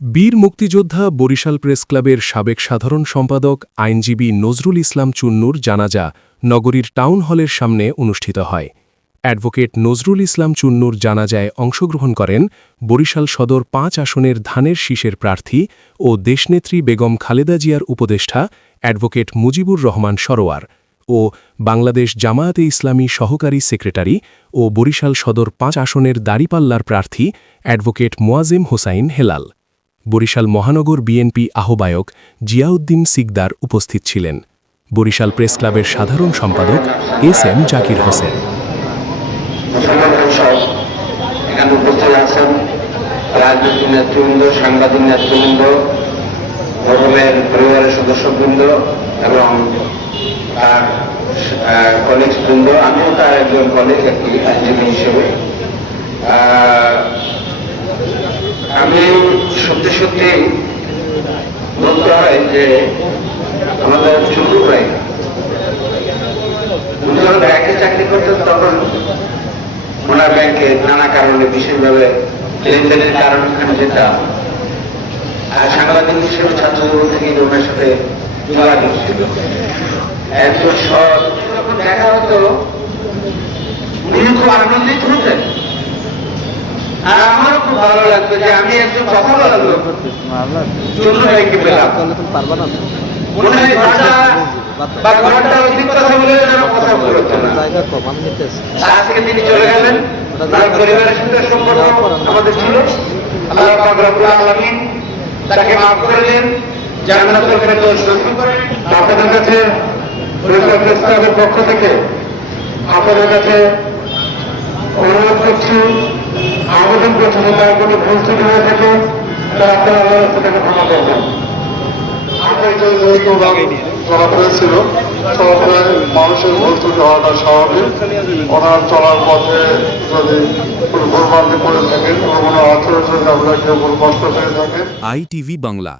বীর মুক্তিযোদ্ধা বরিশাল প্রেস ক্লাবের সাবেক সাধারণ সম্পাদক আইনজীবী নজরুল ইসলাম চুন্নুর জানাজা নগরীর টাউন হলের সামনে অনুষ্ঠিত হয়। অ্যাডভোকেট নজরুল ইসলাম চুন্নুর জানাজায় অংশগ্রহণ করেন বরিশাল সদর ৫ আসনের ধানের শীষের প্রার্থী ও দেশনেত্রী বেগম খালেদা জিয়ার উপদেষ্টা অ্যাডভোকেট মুজিবুর রহমান সরোয়ার ও বাংলাদেশ জামায়াতে ইসলামী সহকারী সেক্রেটারি ও বরিশাল সদর ৫ আসনের দাঁড়িপাল্লার প্রার্থী অ্যাডভোকেট মোয়াজেম হোসাইন হেলাল। বরিশাল মহানগর বিএনপি আহ্বায়ক জিয়াউদ্দিন সিকদার উপস্থিত ছিলেন। বরিশাল প্রেস ক্লাবের সাধারণ সম্পাদক এস এম জাকির হোসেন। এখানে উপস্থিত আছেন রাজনৈতিক নেতৃবৃন্দ, সাংবাদিক নেতৃবৃন্দ, ভবনের পরিবারের সদস্যবৃন্দ এবং তার কলিগবৃন্দ। আমিও তার একজন কলিগ, একটি আইনজীবী হিসেবে। আমি সত্যি সত্যি বলতে হয় যে আমাদের চুন্নু ভাই উনি যখন ব্যাংকে চাকরি করতেন তখন ওনার ব্যাংকে নানা কারণে বিশেষভাবে লেনদেনের কারণ যেটা আর সাংবাদিক হিসেবে ছাত্রজীবন থেকে ওনার সাথে যোগাযোগ ছিল। একজন সৎ যখন দেখা হতো উনি খুব আনন্দিত হতেন। আর আমারও খুব ভালো লাগতো যে আমি একজন কথা বলার লোক চুন্নু ভাইকে পেলাম। মনে হয় ঘন্টা অধিক কথা বলে কথা বলতো না। আজকে তিনি চলে গেলেন, তার পরিবারের সাথে সম্পর্ক আমাদের ছিল। আল্লাহ পাক রব্বুল আলামিন তাকে মাফ করে দেন, জান্নাতুল ফেরদৌস নসিব করেন। আপনাদের কাছে বরিশাল প্রেস ক্লাবের পক্ষ থেকে আপনাদের কাছে অনুরোধ করছি, আবেদন করছি যে তার কোনো ভুল ত্রুটি হয়ে থাকে তা আপনারা আল্লাহর কাছে তাকে ক্ষমা করবেন। চলাফেরা ছিল, চলাফেরায় মানুষের ভুল ত্রুটি হওয়াটা স্বাভাবিক। ওনার চলার পথে যদি কোনো ভুলভ্রান্তি করে থাকেন, কোনো আচরণ যদি আমরা কেউ কষ্ট পেয়ে থাকেন। ITV বাংলা।